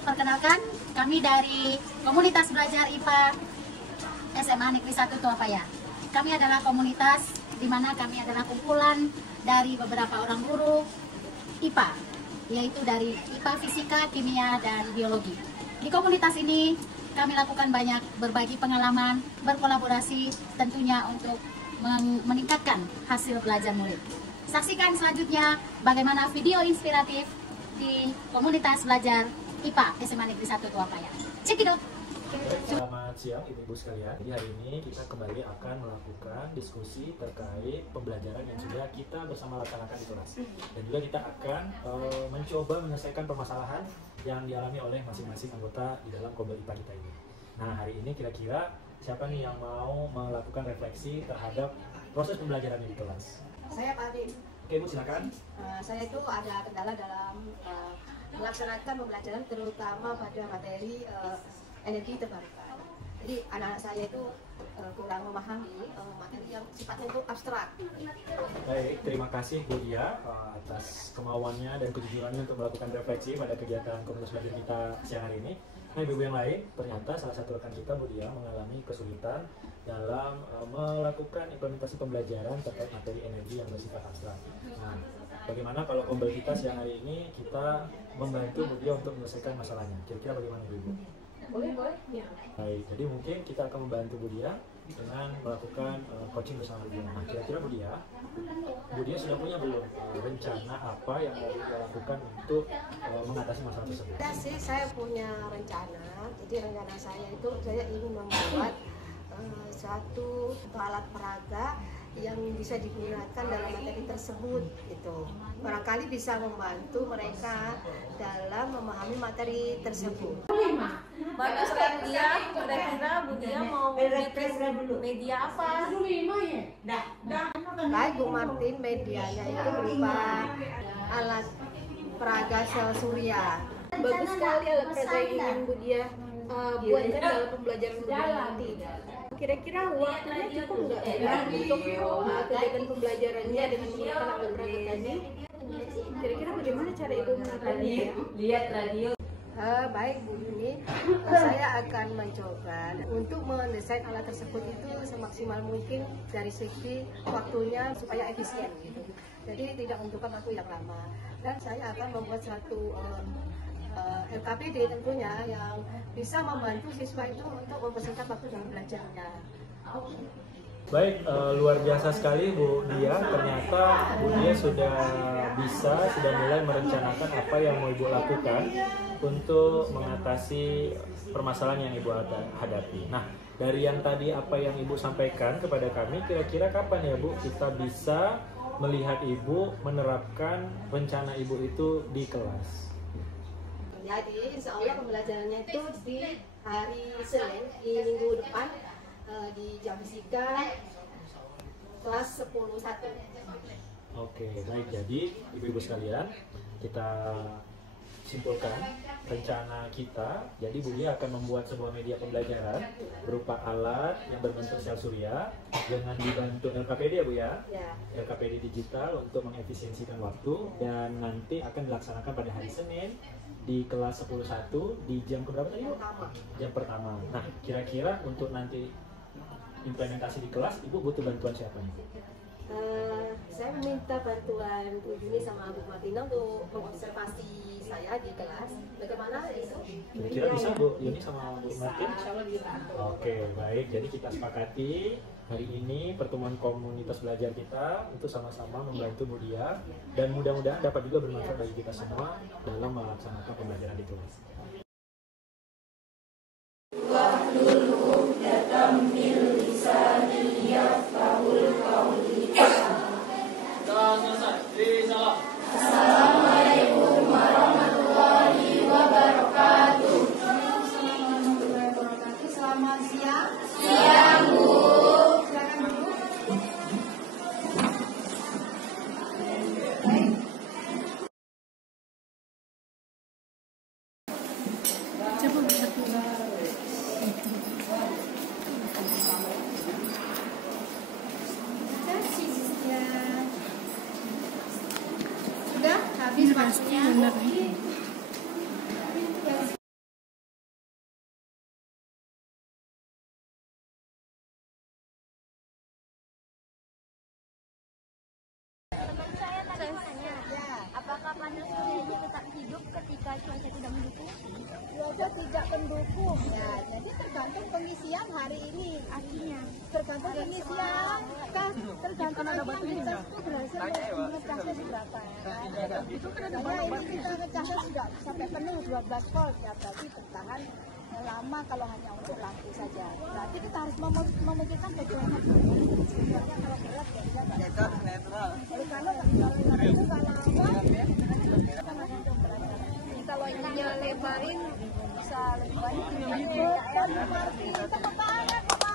Perkenalkan, kami dari Komunitas Belajar IPA SMA Negeri 1 Tuapaya. Kami adalah komunitas di mana kami adalah kumpulan dari beberapa orang guru IPA, yaitu dari IPA Fisika, Kimia, dan Biologi. Di komunitas ini kami lakukan banyak berbagi pengalaman, berkolaborasi tentunya untuk meningkatkan hasil belajar murid. Saksikan selanjutnya bagaimana video inspiratif di Komunitas Belajar IPA SMA Negeri 1 Tuapaya. Cekidot! Selamat siang Ibu-Ibu sekalian. Jadi hari ini kita kembali akan melakukan diskusi terkait pembelajaran yang sudah kita bersama laksanakan di kelas. Dan juga kita akan mencoba menyelesaikan permasalahan yang dialami oleh masing-masing anggota di dalam Kombel IPA kita ini. Nah, hari ini kira-kira siapa nih yang mau melakukan refleksi terhadap proses pembelajaran di kelas? Saya Pak Adin. Oke Bu, silakan. Saya itu ada kendala dalam melaksanakan pembelajaran terutama pada materi energi terbarukan. Jadi anak-anak saya itu kurang memahami materi yang sifatnya itu abstrak. Baik, terima kasih Bu Dia atas kemauannya dan kejujurannya untuk melakukan refleksi pada kegiatan komunitas belajar kita siang hari ini. Nah, ibu-ibu yang lain, ternyata salah satu rekan kita Bu Dia mengalami kesulitan dalam melakukan implementasi pembelajaran terkait materi energi yang bersifat abstrak. Nah, bagaimana kalau Kombel kita siang hari ini kita membantu Bu Dia untuk menyelesaikan masalahnya? Kira-kira bagaimana Ibu? Boleh. Ya. Baik, jadi mungkin kita akan membantu Bu Dia dengan melakukan coaching bersama Bu Dia. Nah, kira-kira Bu Dia sudah punya belum rencana apa yang mau Dia lakukan untuk mengatasi masalah tersebut? Ya sih, saya punya rencana. Jadi rencana saya itu saya ingin membuat suatu alat peraga yang bisa digunakan dalam materi tersebut gitu. Barangkali bisa membantu mereka dalam memahami materi tersebut. Mana sekarang dia kira-kira Bu Dia mau media apa? Baik Bu Martin, medianya itu berupa alat peraga sel surya. Bagus sekali alat peraga yang ingin Bu Dia buatkan dalam pembelajaran Bu Dia nanti. Kira-kira waktunya cukup nggak untuk kegiatan pembelajarannya dengan menggunakan alat peraga tadi? Kira-kira bagaimana cara Ibu mengatasinya? Lihat radio. Baik Bu Yuni, saya akan mencoba untuk mendesain alat tersebut itu semaksimal mungkin dari segi waktunya supaya efisien gitu. Jadi tidak membutuhkan waktu yang lama. Dan saya akan membuat satu LKPD tentunya yang bisa membantu siswa itu untuk mempersingkat waktu dalam belajarnya. Baik, luar biasa sekali Bu Dia. Ternyata Bu Dia sudah mulai merencanakan apa yang mau Ibu lakukan untuk mengatasi permasalahan yang Ibu hadapi. Nah, dari yang tadi apa yang Ibu sampaikan kepada kami, kira-kira kapan ya Bu kita bisa melihat Ibu menerapkan rencana Ibu itu di kelas? Jadi insya Allah pembelajarannya itu di hari Senin, di minggu depan di jam fisika kelas 10-1. Oke, baik. Jadi ibu-ibu sekalian, kita simpulkan rencana kita. Jadi Bu Dia akan membuat sebuah media pembelajaran berupa alat yang berbentuk sel surya dengan dibantu LKPD ya Bu ya? Ya. LKPD digital untuk mengefisiensikan waktu, dan nanti akan dilaksanakan pada hari Senin di kelas 10-1 di jam keberapa tadi Bu? Jam pertama. Nah, kira-kira untuk nanti implementasi di kelas, Ibu butuh bantuan siapa nih? Saya meminta bantuan Bu Yuni sama Bu Martina untuk mengobservasi saya di kelas. Bagaimana itu? Kira-kira bisa Bu Yuni sama Bu Martin? Oke, baik. Jadi kita sepakati hari ini pertemuan komunitas belajar kita untuk sama-sama membantu Bu Dia, dan mudah-mudahan dapat juga bermanfaat bagi kita semua dalam melaksanakan pembelajaran di kelas. Assalamualaikum warahmatullahi wabarakatuh. Selamat siang. Siang Bu. Silakan duduk. Sudah habis waktunya. panel surya itu tetap hidup ketika cuaca tidak mendukung? Cuaca tidak mendukung ya, jadi tergantung pengisian hari ini. Artinya Tergantung pengisian, tergantung yang dicas itu berhasil ngecasnya seberapa ya. itu kan ada Karena ini kita ngecasnya sudah sampai penuh 12 volt ya, berarti bertahan lama kalau hanya untuk lampu saja. Berarti kita harus memikirkan background-nya dulu. Sebenarnya kalau berat ya kita nggak bisa. Kalau itu kalau lama kita masih coba belajar. kalau ininya lebarin Bisa lebih banyak. Kita kebanyakan.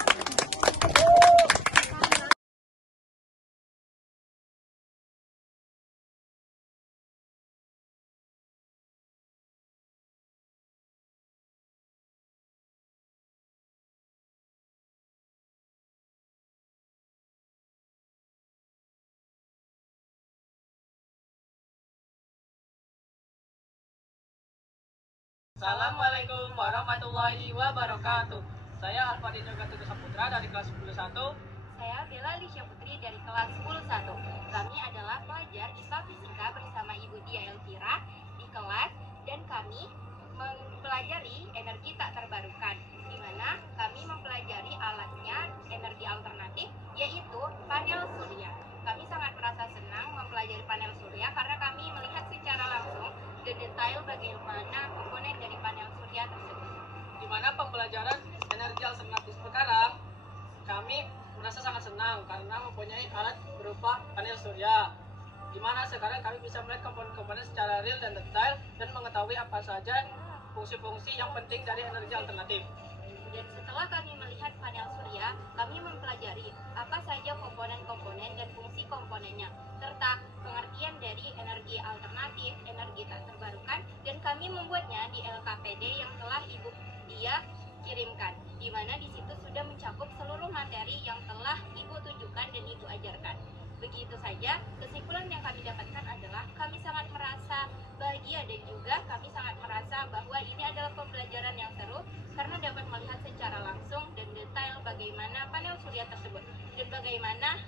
Assalamualaikum warahmatullahi wabarakatuh. Saya Alfadin Yogatut Saputra dari kelas 10.1. Saya Bella Lisya Putri dari kelas 10.1. Kami adalah pelajar IPA Fisika bersama Ibu Dia Elvira di kelas dan kami mempelajari energi tak terbarukan, di mana kami mempelajari alatnya energi alternatif yaitu panel surya. Kami sangat merasa senang mempelajari panel surya karena kami melihat secara langsung dan detail bagaimana komponen dari panel surya tersebut. Di mana pembelajaran energi alternatif sekarang kami merasa sangat senang karena mempunyai alat berupa panel surya. Di mana sekarang kami bisa melihat komponen-komponen secara real dan detail dan mengetahui apa saja fungsi-fungsi yang penting dari energi alternatif. Dan setelah kami melihat panel surya, kami mempelajari apa saja komponen-komponen dan fungsi komponennya, serta pengertian dari energi alternatif, energi tak terbarukan, dan kami membuatnya di LKPD yang telah Ibu Dia kirimkan, di mana di situ sudah mencakup seluruh materi yang telah Ibu tunjukkan dan Ibu ajarkan. Begitu saja, kesimpulan yang kami dapatkan adalah kami sangat merasa bahagia dan juga kami sangat merasa bahwa ini adalah pembelajaran yang seru karena dapat melihat secara langsung dan detail bagaimana panel surya tersebut dan bagaimana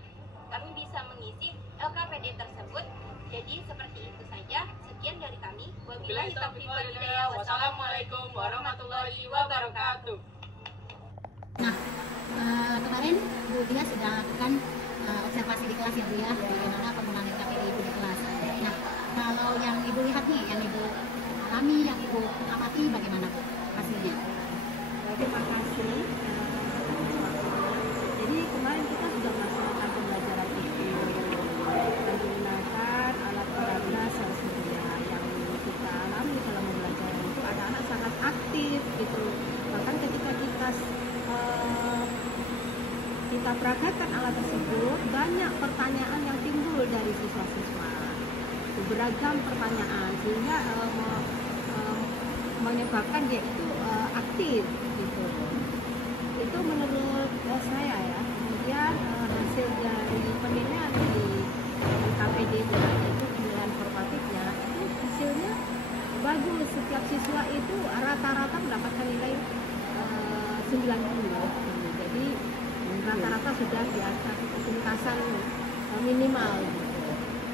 kami bisa mengisi LKPD tersebut. Jadi seperti itu saja. Sekian dari kami. Wabillahi taufiq wal hidayah. Wassalamualaikum warahmatullahi wabarakatuh. Nah, kemarin Bu Dia sudah lakukan observasi di kelas ya Bu ya, bagaimana penggunaan LKPD Ibu di kelas. Nah, kalau yang Ibu lihat nih, yang Ibu alami, yang Ibu amati, bagaimana Bu hasilnya? Terima kasih. Jadi kemarin kita sudah melaksanakan pembelajaran itu menggunakan alat peraga sel surya. Yang kita alami dalam pembelajaran itu anak-anak sangat aktif gitu. Bahkan ketika kita peragakan alat tersebut, banyak pertanyaan yang timbul dari siswa-siswa. Beragam pertanyaan sehingga menyebabkan dia itu aktif gitu. Itu menurut saya ya. Kemudian hasil dari penilaian di KPD itu penilaian formatifnya itu hasilnya bagus. Setiap siswa itu rata-rata mendapatkan nilai 90. Jadi rata-rata sudah di atas tuntasan minimal.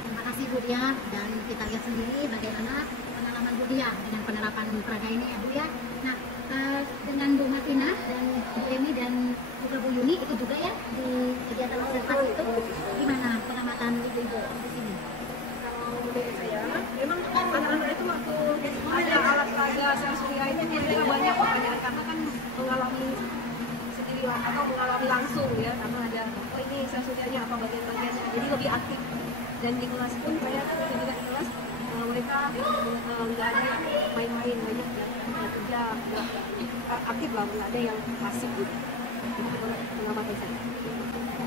Terima kasih Bu Dia, dan kita lihat sendiri bagaimana pengalaman Bu Dia dengan penerapan peraga ini ya Bu ya. Nah, dengan Bu Martina dan Bu Emi dan juga Bu Yuni itu juga ya di kegiatan observasi itu, gimana pengamatan Ibu-Ibu di sini? kalau dari saya memang anak-anak itu waktu ada alat peraga sel surya ini mereka banyak pertanyaan karena kan mengalami sendiri atau mengalami langsung ya, karena ada ini sel suryanya apa bagian-bagiannya, jadi lebih aktif. Dan di kelas pun saya juga di kelas mereka nggak ada yang main-main, banyak yang kerja aktif lah, nggak ada yang pasif gitu. Itu pengamatan saya.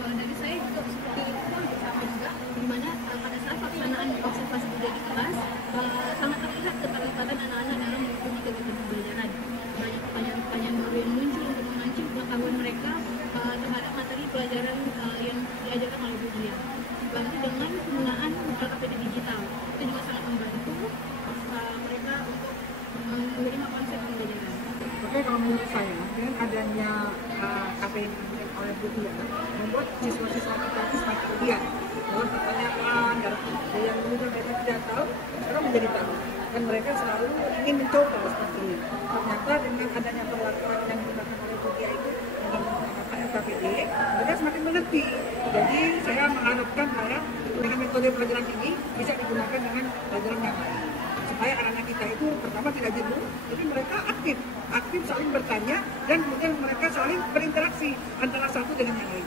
Dari saya juga seperti itu sama juga, dimana pada saat pelaksanaan observasi budaya di kelas sangat terlihat keterlibatan anak-anak dalam mengikuti kegiatan pembelajaran. Banyak pertanyaan-pertanyaan baru yang muncul untuk memancing pengetahuan mereka terhadap materi pelajaran yang diajarkan oleh Bu Dia. Dibantu dengan penggunaan LKPD digital, itu juga sangat membantu mereka untuk menerima konsep pembelajaran. Oke, kalau menurut saya dengan adanya KPD oleh Bu Dia membuat siswa-siswa kita itu semakin lihat dalam pertanyaan, dalam yang mungkin mereka tidak tahu, sekarang jadi tahu. Dan mereka selalu ingin mencoba seperti ini. Ternyata dengan adanya perlakuan yang digunakan oleh Bu Dia itu dengan menggunakan LKPD, mereka semakin mengerti. Jadi saya mengharapkan bahwa dengan metode pelajaran ini bisa digunakan dengan pelajaran yang lain. Supaya anak-anak kita itu pertama tidak jenuh, tapi mereka aktif saling bertanya, dan kemudian mereka saling berinteraksi antara satu dengan yang lain.